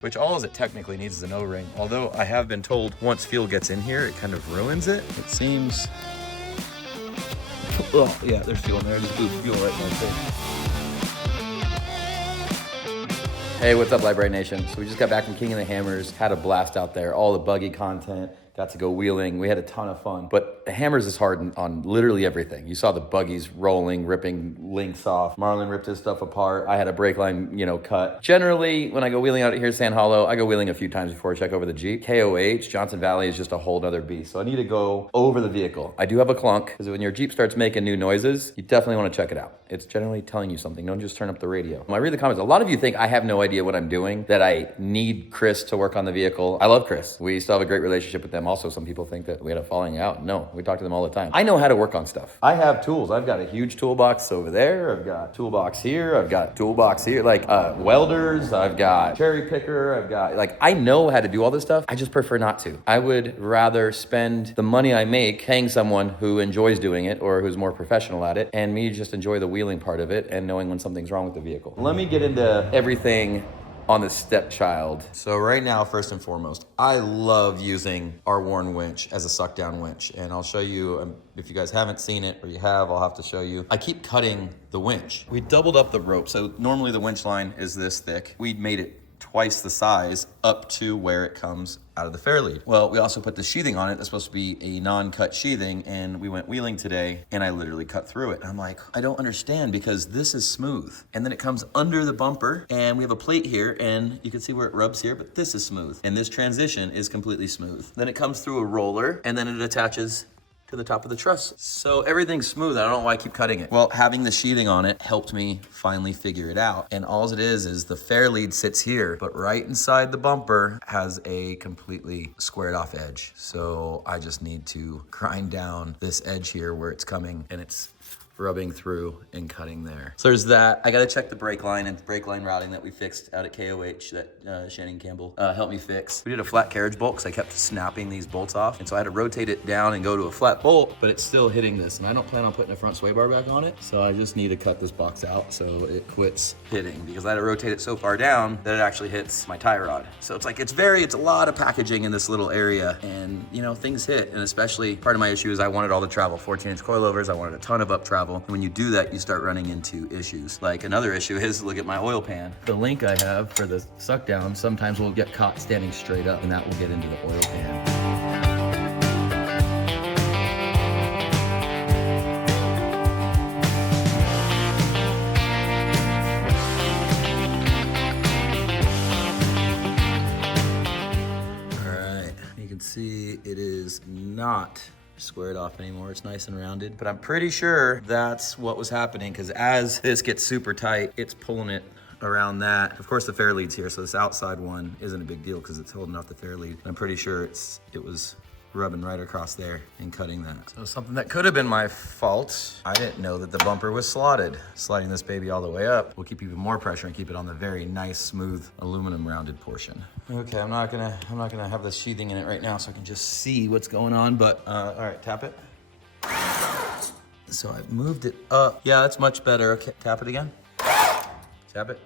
which all it technically needs is an O-ring. Although I have been told once fuel gets in here, it kind of ruins it. It seems, oh yeah, there's fuel in there. I just blew fuel right in my face. Hey, what's up, Brite Nation? So we just got back from King of the Hammers, had a blast out there, all the buggy content, got to go wheeling. We had a ton of fun, but the Hammers is hard on literally everything. You saw the buggies rolling, ripping links off. Marlon ripped his stuff apart. I had a brake line, cut. Generally, when I go wheeling out here at Sand Hollow, I go wheeling a few times before I check over the Jeep. KOH, Johnson Valley, is just a whole nother beast. So I need to go over the vehicle. I do have a clunk, because when your Jeep starts making new noises, you definitely want to check it out. It's generally telling you something. Don't just turn up the radio. When I read the comments, a lot of you think I have no idea what I'm doing, that I need Chris to work on the vehicle. I love Chris. We still have a great relationship with them. Also, some people think that we had a falling out. No, we talk to them all the time. I know how to work on stuff. I have tools. I've got a huge toolbox over there. I've got toolbox here. I've got toolbox here, like welders. I've got cherry picker. I've got, I know how to do all this stuff. I just prefer not to. I would rather spend the money I make paying someone who enjoys doing it or who's more professional at it, and me just enjoy the wheeling part of it and knowing when something's wrong with the vehicle. Let me get into everything on the stepchild. So right now, first and foremost, I love using our worn winch as a suck down winch. And I'll show you, if you guys haven't seen it, or you have, I'll have to show you. I keep cutting the winch. We doubled up the rope. So normally the winch line is this thick. We made it twice the size up to where it comes out of the fair lead. Well, we also put the sheathing on it. That's supposed to be a non-cut sheathing, and we went wheeling today and I literally cut through it. I'm like, I don't understand, because this is smooth. And then it comes under the bumper and we have a plate here and you can see where it rubs here, but this is smooth. And this transition is completely smooth. Then it comes through a roller and then it attaches to the top of the truss. So everything's smooth. I don't know why I keep cutting it. Well, having the sheathing on it helped me finally figure it out. And all it is the fair lead sits here, but right inside the bumper has a completely squared off edge. So I just need to grind down this edge here where it's coming and it's rubbing through and cutting there. So there's that. I gotta check the brake line and brake line routing that we fixed out at KOH that Shannon Campbell helped me fix. We did a flat carriage bolt because I kept snapping these bolts off. And so I had to rotate it down and go to a flat bolt, but it's still hitting this. And I don't plan on putting a front sway bar back on it. So I just need to cut this box out so it quits hitting, because I had to rotate it so far down that it actually hits my tie rod. So it's a lot of packaging in this little area, and things hit. And especially part of my issue is I wanted all the travel, 14-inch coilovers. I wanted a ton of up travel. And when you do that, you start running into issues. Like another issue is, look at my oil pan. The link I have for the suck down sometimes will get caught standing straight up, and that will get into the oil pan. All right, you can see it is not squared off anymore. It's nice and rounded, but I'm pretty sure that's what was happening, because as this gets super tight, it's pulling it around that. Of course, the fair lead's here, so this outside one isn't a big deal because it's holding off the fair lead. I'm pretty sure it was rubbing right across there and cutting that. So something that could have been my fault. I didn't know that the bumper was slotted. Sliding this baby all the way up will keep even more pressure and keep it on the very nice, smooth aluminum rounded portion. Okay, I'm not gonna have the sheathing in it right now so I can just see what's going on, but all right, tap it. So I've moved it up. Yeah, that's much better. Okay, tap it again. Tap it.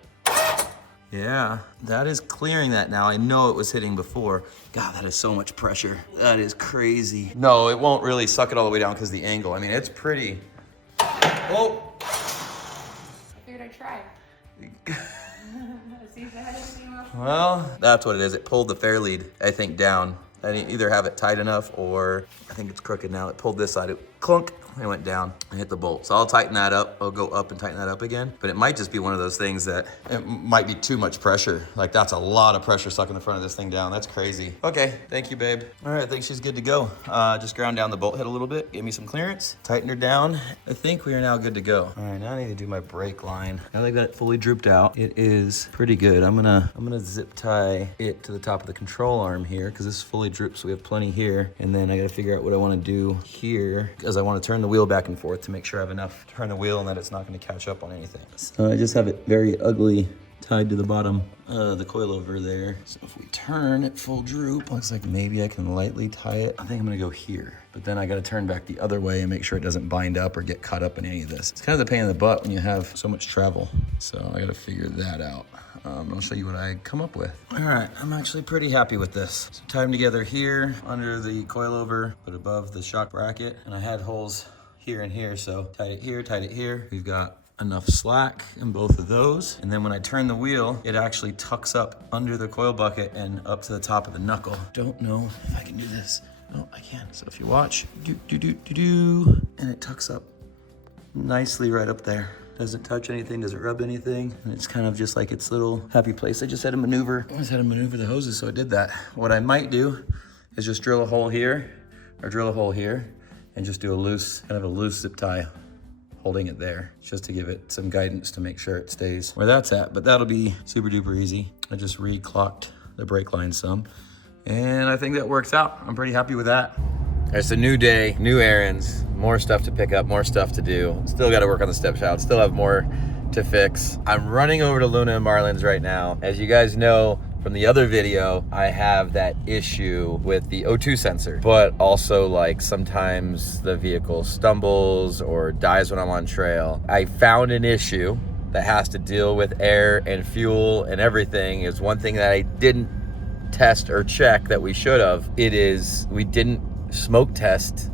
Yeah, that is clearing that now. I know it was hitting before. God, that is so much pressure. That is crazy. No, it won't really suck it all the way down because the angle. I mean, it's pretty. Oh! I figured I'd try. See if I had anything else. Well, that's what it is. It pulled the fair lead, I think, down. I didn't either have it tight enough, or I think it's crooked now. It pulled this side, it clunk, and went down and hit the bolt. So I'll tighten that up. I'll go up and tighten that up again. But it might just be one of those things that it might be too much pressure. Like, that's a lot of pressure sucking the front of this thing down. That's crazy. Okay, thank you, babe. All right, I think she's good to go. Just ground down the bolt head a little bit, gave me some clearance, tighten her down. I think we are now good to go. All right, now I need to do my brake line. Now that I got it fully drooped out, it is pretty good. I'm gonna zip tie it to the top of the control arm here, because this is fully drooped, so we have plenty here. And then I gotta figure out what I wanna do here, because I wanna turn the wheel back and forth to make sure I have enough to turn the wheel and that it's not gonna catch up on anything. So I just have it very ugly tied to the bottom of the coilover there. So if we turn at full droop, looks like maybe I can lightly tie it. I think I'm gonna go here, but then I gotta turn back the other way and make sure it doesn't bind up or get caught up in any of this. It's kind of the pain in the butt when you have so much travel. So I gotta figure that out. I'll show you what I come up with. All right, I'm actually pretty happy with this. So tie them together here under the coilover, but above the shock bracket. And I had holes here and here, so tied it here. We've got enough slack in both of those. And then when I turn the wheel, it actually tucks up under the coil bucket and up to the top of the knuckle. Don't know if I can do this. No, I can. So if you watch, and it tucks up nicely right up there. Doesn't touch anything, doesn't rub anything. And it's kind of just like its little happy place. I just had to maneuver the hoses, so I did that. What I might do is just drill a hole here, or drill a hole here, and just do a loose, kind of a loose zip tie holding it there, just to give it some guidance to make sure it stays where that's at. But that'll be super duper easy. I just re-clocked the brake line some, and I think that works out. I'm pretty happy with that. It's a new day, new errands, more stuff to pick up, more stuff to do. Still got to work on the step shout, still have more to fix. I'm running over to Luna and Marlin's right now. As you guys know from the other video, I have that issue with the O2 sensor, but also like sometimes the vehicle stumbles or dies when I'm on trail. I found an issue that has to deal with air and fuel and everything. Is one thing that I didn't test or check that we should have. We didn't smoke test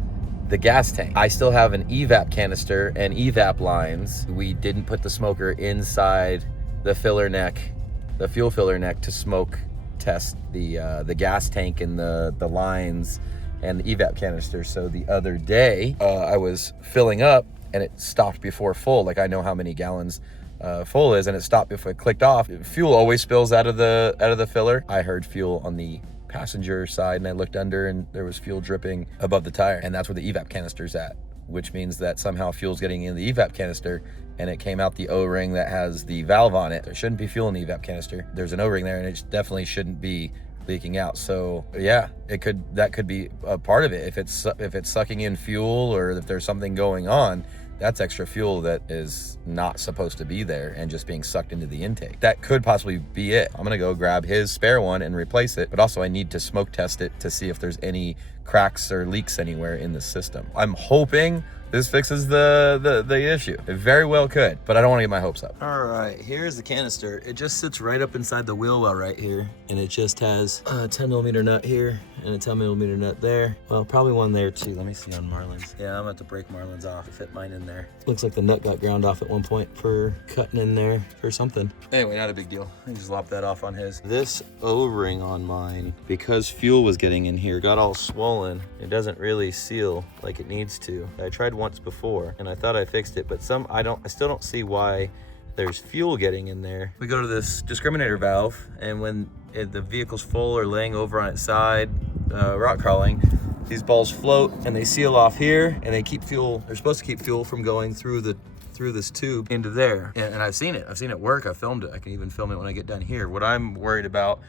the gas tank. I still have an Evap canister and Evap lines. We didn't put the smoker inside the filler neck, the fuel filler neck, to smoke test the gas tank and the lines and the Evap canister. So the other day I was filling up and it stopped before full. Like I know how many gallons full is, and it stopped before it clicked off. Fuel always spills out of the filler. I heard fuel on the passenger side, and I looked under and there was fuel dripping above the tire, and that's where the Evap canister's at, which means that somehow fuel's getting in the Evap canister, and it came out the O-ring that has the valve on it. There shouldn't be fuel in the Evap canister. There's an O-ring there, and it definitely shouldn't be leaking out. So yeah, that could be a part of it. If it's sucking in fuel, or if there's something going on, that's extra fuel that is not supposed to be there and just being sucked into the intake. That could possibly be it. I'm gonna go grab his spare one and replace it, but also I need to smoke test it to see if there's any cracks or leaks anywhere in the system. I'm hoping this fixes the issue. It very well could, but I don't wanna get my hopes up. All right, here's the canister. It just sits right up inside the wheel well right here, and it just has a 10mm nut here and a 10mm nut there. Well, probably one there too. Let me see on Marlin's. Yeah, I'm gonna have to break Marlin's off to fit mine in there. Looks like the nut got ground off at one point for cutting in there or something. Anyway, not a big deal. I just lopped that off on his. This O-ring on mine, because fuel was getting in here, got all swollen. It doesn't really seal like it needs to. I tried once before and I thought I fixed it, but I still don't see why there's fuel getting in there. We go to this discriminator valve, and when the vehicle's full or laying over on its side, rock crawling, these balls float and they seal off here, and they keep fuel. They're supposed to keep fuel from going through this tube into there. And I've seen it work. I filmed it. I can even film it when I get done here. What I'm worried about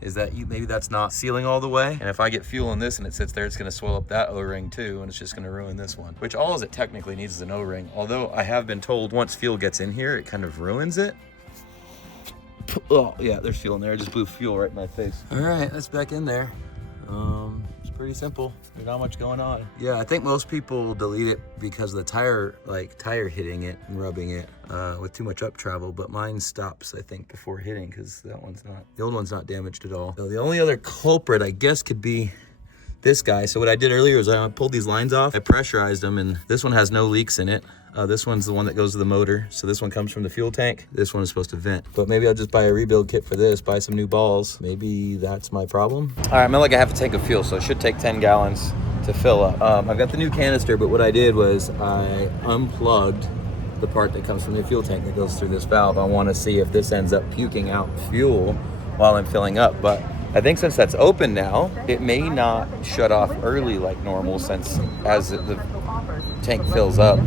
is that maybe that's not sealing all the way, and if I get fuel in this and it sits there, it's gonna swell up that O-ring too, and it's just gonna ruin this one, which all it technically needs is an O-ring. Although I have been told once fuel gets in here, it kind of ruins it. Oh yeah, there's fuel in there. I just blew fuel right in my face. All right, that's back in there. It's pretty simple. There's not much going on. Yeah, I think most people delete it because of the tire hitting it and rubbing it with too much up travel, but mine stops, I think, before hitting, because the old one's not damaged at all. So the only other culprit, I guess, could be this guy. So what I did earlier is I pulled these lines off, I pressurized them, and this one has no leaks in it. This one's the one that goes to the motor. So this one comes from the fuel tank. This one is supposed to vent. But maybe I'll just buy a rebuild kit for this, buy some new balls. Maybe that's my problem. All right, I'm like I have a tank of fuel, so it should take 10 gallons to fill up. I've got the new canister, but what I did was I unplugged the part that comes from the fuel tank that goes through this valve. I want to see if this ends up puking out fuel while I'm filling up. But I think since that's open now, it may not shut off early like normal, since as the tank fills up,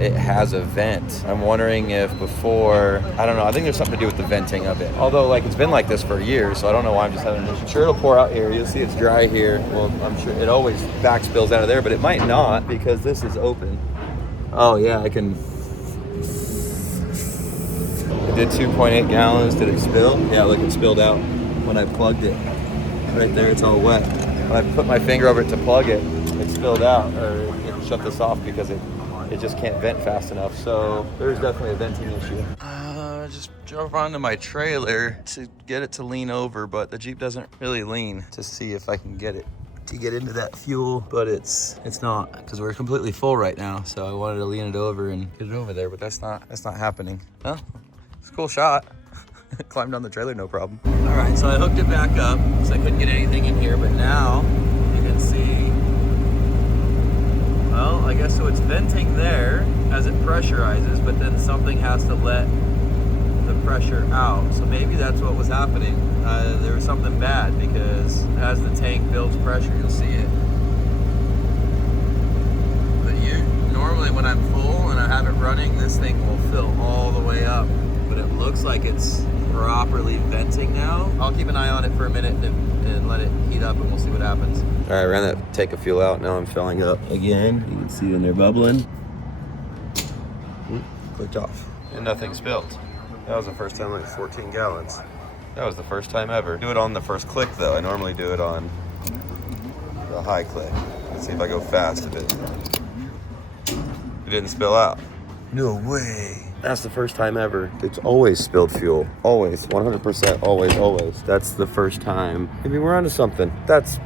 it has a vent. I'm wondering if before, I don't know, I think there's something to do with the venting of it. Although like it's been like this for years, so I don't know why I'm just having an issue. Sure, it'll pour out here. You'll see it's dry here. Well, I'm sure it always back spills out of there, but it might not because this is open. Oh yeah, I can. It did 2.8 gallons. Did it spill? Yeah, look, it spilled out when I plugged it. Right there, it's all wet. When I put my finger over it to plug it, it spilled out, or it shut this off because it just can't vent fast enough. So there's definitely a venting issue. just drove onto my trailer to get it to lean over, but the Jeep doesn't really lean, to see if I can get it to get into that fuel, but it's not, because we're completely full right now. So I wanted to lean it over and get it over there, but that's not happening. Well, it's a cool shot. Climbed on the trailer, no problem. All right, so I hooked it back up because I couldn't get anything in here, but now you can see, well, I guess so it's venting there as it pressurizes, but then something has to let the pressure out. So maybe that's what was happening. There was something bad, because as the tank builds pressure, you'll see it. But normally when I'm full and I have it running, this thing will fill all the way up. But it looks like it's properly venting now. I'll keep an eye on it for a minute and let it heat up, and we'll see what happens. All right, I ran that tank of fuel out. Now I'm filling up again. You can see when they're bubbling. Clicked off. And nothing spilled. That was the first time, like 14 gallons. That was the first time ever. Do it on the first click though. I normally do it on the high click. Let's see if I go fast a bit. It didn't spill out. No way. That's the first time ever. It's always spilled fuel. Always. 100%. Always. That's the first time. Maybe we're onto something. That's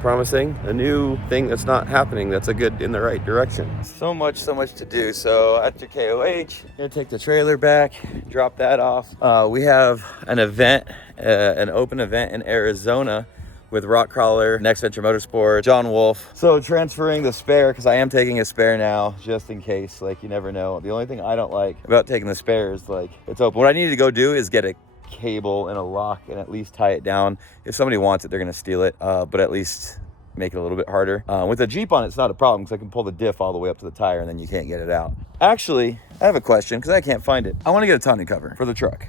promising. A new thing that's not happening. That's a good in the right direction. So much to do. So at your KOH, gonna take the trailer back, drop that off. We have an event, an open event in Arizona with Rock Crawler, Next Venture Motorsport, John Wolf. So transferring the spare, because I am taking a spare now, just in case, like you never know. The only thing I don't like about taking the spare is like it's open. What I need to go do is get a cable and a lock and at least tie it down. If somebody wants it, they're gonna steal it, but at least make it a little bit harder. With a Jeep on, it's not a problem because I can pull the diff all the way up to the tire and then you can't get it out. Actually, I have a question because I can't find it. I want to get a tonneau cover for the truck.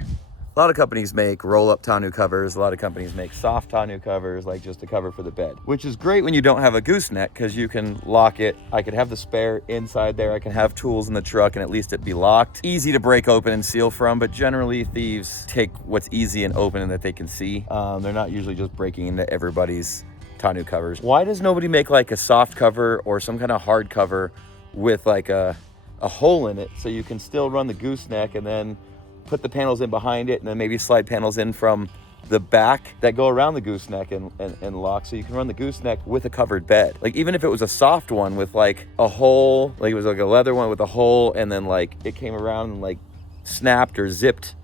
A lot of companies make roll-up tonneau covers. A lot of companies make soft tonneau covers, like just a cover for the bed, which is great when you don't have a gooseneck because you can lock it. I could have the spare inside there. I can have tools in the truck and at least it be locked. Easy to break open and seal from, but generally thieves take what's easy and open and that they can see. They're not usually just breaking into everybody's tonneau covers. Why does nobody make like a soft cover or some kind of hard cover with like a hole in it so you can still run the gooseneck and then put the panels in behind it and then maybe slide panels in from the back that go around the gooseneck and lock, so you can run the gooseneck with a covered bed. Like even if it was a soft one with like a hole, like it was like a leather one with a hole and then like it came around and like snapped or zipped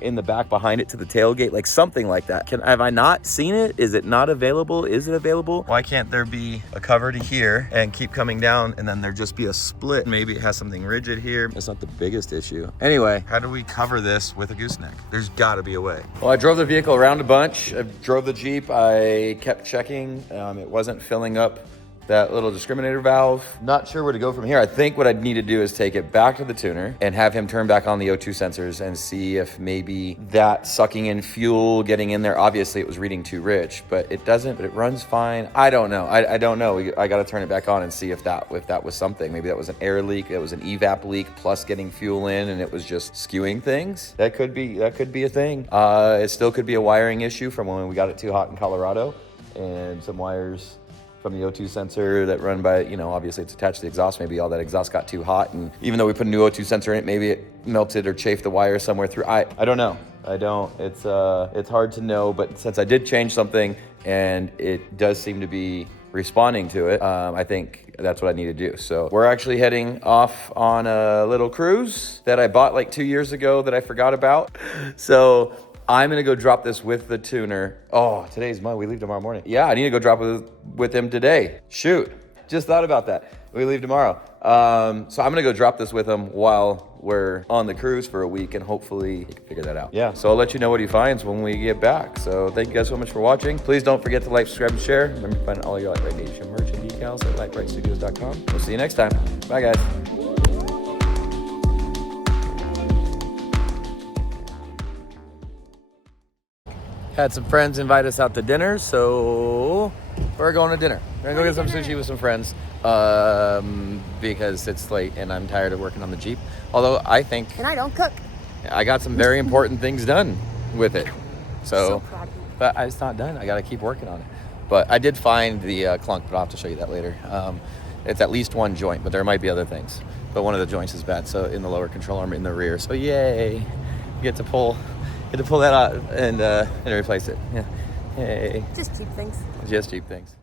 in the back behind it to the tailgate, like something like that. Have I not seen it? Is it not available? Is it available? Why can't there be a cover to here and keep coming down and then there just be a split? Maybe it has something rigid here. It's not the biggest issue. Anyway, how do we cover this with a gooseneck? There's gotta be a way. Well, I drove the vehicle around a bunch. I drove the Jeep. I kept checking. It wasn't filling up that little discriminator valve. Not sure where to go from here. I think what I'd need to do is take it back to the tuner and have him turn back on the O2 sensors and see if maybe that sucking in fuel getting in there. Obviously it was reading too rich, but it doesn't, but it runs fine. I don't know. I don't know. I got to turn it back on and see if that was something. Maybe that was an air leak. It was an evap leak plus getting fuel in and it was just skewing things. That could be a thing. It still could be a wiring issue from when we got it too hot in Colorado and some wires from the O2 sensor that run by, obviously it's attached to the exhaust. Maybe all that exhaust got too hot. And even though we put a new O2 sensor in it, maybe it melted or chafed the wire somewhere through. I don't know. It's hard to know, but since I did change something and it does seem to be responding to it, I think that's what I need to do. So we're actually heading off on a little cruise that I bought like 2 years ago that I forgot about. So I'm gonna go drop this with the tuner. Oh, today's Monday, we leave tomorrow morning. Yeah, I need to go drop it with him today. Shoot, just thought about that. We leave tomorrow. So I'm gonna go drop this with him while we're on the cruise for a week and hopefully he can figure that out. Yeah, so I'll let you know what he finds when we get back. So thank you guys so much for watching. Please don't forget to like, subscribe, and share. Remember to find all your Lite Nation merch and decals at LiteBriteStudios.com. We'll see you next time. Bye guys. Had some friends invite us out to dinner, so we're going to dinner. We're gonna go get some sushi with some friends because it's late and I'm tired of working on the Jeep. Although I think... And I don't cook. I got some very important things done with it. So proud of you. But it's not done. I got to keep working on it. But I did find the clunk, but I'll have to show you that later. It's at least one joint, but there might be other things. but one of the joints is bad. So in the lower control arm in the rear. So yay, get to pull that out and replace it. Yeah, yay. Just Jeep things. Just Jeep things.